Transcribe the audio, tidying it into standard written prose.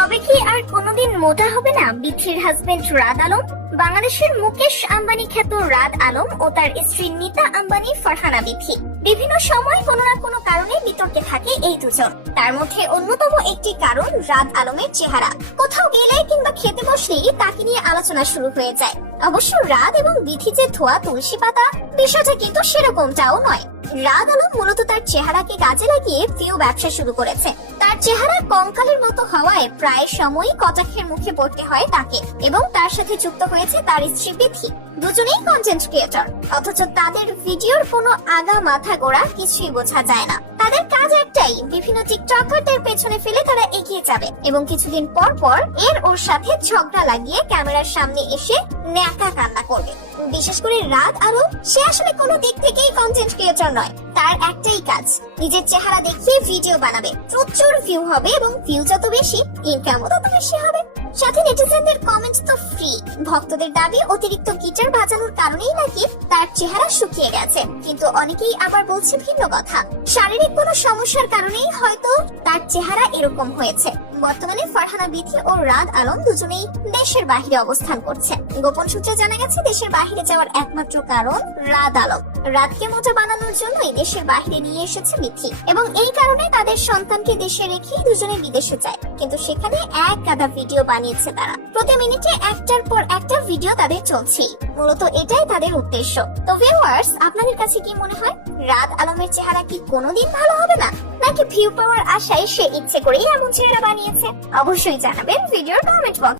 তবে কি আর কোনোদিন মোটা হবে না বিথির হাজবেন্ড রাদ আলম? বাংলাদেশের মুকেশ আম্বানি খ্যাত রাদ আলম ও তার স্ত্রী নীতা আম্বানি ফারহানা বিথি বিভিন্ন সময় কোনো না কোনো কারণে বিতর্কে থাকে এই দুজন। তার মধ্যে অন্যতম একটি কারণ রাদ আলমের চেহারা। কোথাও গেলে কিংবা খেতে বসলেই তাকে নিয়ে আলোচনা শুরু হয়ে যায়। অবশ্য রাদ এবং বিথি যে ধোয়া তুলসী পাতা, বিষয়টা কিন্তু সেরকমটাও নয়। রাদ আলম মূলত তার চেহারাকে কাজে লাগিয়ে প্রিয় ব্যবসা শুরু করেছে। তার চেহারা কঙ্কালের মতো হওয়ায় প্রায় সময়ই কটাক্ষের মুখে পড়তে হয় তাকে, এবং তার সাথে যুক্ত হয়েছে তার স্ত্রী বিথি। দুজনেই কন্টেন্ট ক্রিয়েটর, অথচ তাদের ভিডিওর কোনো আগা মাথা গোড়া কিছুই বোঝা যায় না। তাদের কাজ একটাই, বিভিন্ন টিকটকারদের পেছনে ফেলে তারা এগিয়ে যাবে এবং কিছুদিন পর পর ওর সাথে ঝগড়া লাগিয়ে ক্যামেরার সামনে এসে ন্যাকা কান্না করবে। বিশেষ করে রাদ আলম, সে আসলে কোনো দিক থেকেই কন্টেন্ট ক্রিয়েটর নয়। তার একটাই কাজ, নিজের চেহারা দেখিয়ে ভিডিও বানাবে, প্রচুর ভিউ হবে এবং ভিউ যত বেশি ইনকামও তত বেশি হবে। সাথে নেটিজেনদের কমেন্ট তো ফ্রি। ভক্তদের দাবি অতিরিক্ত গিটার বাজানোর কারণেই নাকি তার চেহারা শুকিয়ে গেছে, কিন্তু অনেকেই আবার বলছে ভিন্ন কথা। শারীরিক কোনো সমস্যার কারণেই হয়তো তার চেহারা এরকম হয়েছে। বর্তমানে ফারহানা বিথি ও রাদ আলম দুজনেই দেশের বাইরে অবস্থান করছে। গোপন সূত্রে জানা গেছে দেশের বাইরে যাওয়ার একমাত্র কারণ রাদ আলম রাতকে মোটা বানানোর জন্যই দেশের বাইরে নিয়ে এসেছে বিথি, এবং এই কারণে তাদের সন্তানকে দেশে রেখেই দুজনে বিদেশে যায়। কিন্তু সেখানে এক গাদা ভিডিও বানিয়েছে তারা, প্রতি মিনিটে একটার পর একটা ভিডিও তাদের চলছেই। মূলত এটাই তাদের উদ্দেশ্য। তো ভিউয়ার্স, আপনাদের কাছে কি মনে হয়, রাদ আলমের চেহারা কি কোনোদিন ভালো হবে না, নাকি ভিউ পাওয়ার আশায় সে ইচ্ছে করেই এমন চেহারা বানিয়েছে? অবশ্যই জানাবেন ভিডিওর কমেন্ট বক্স।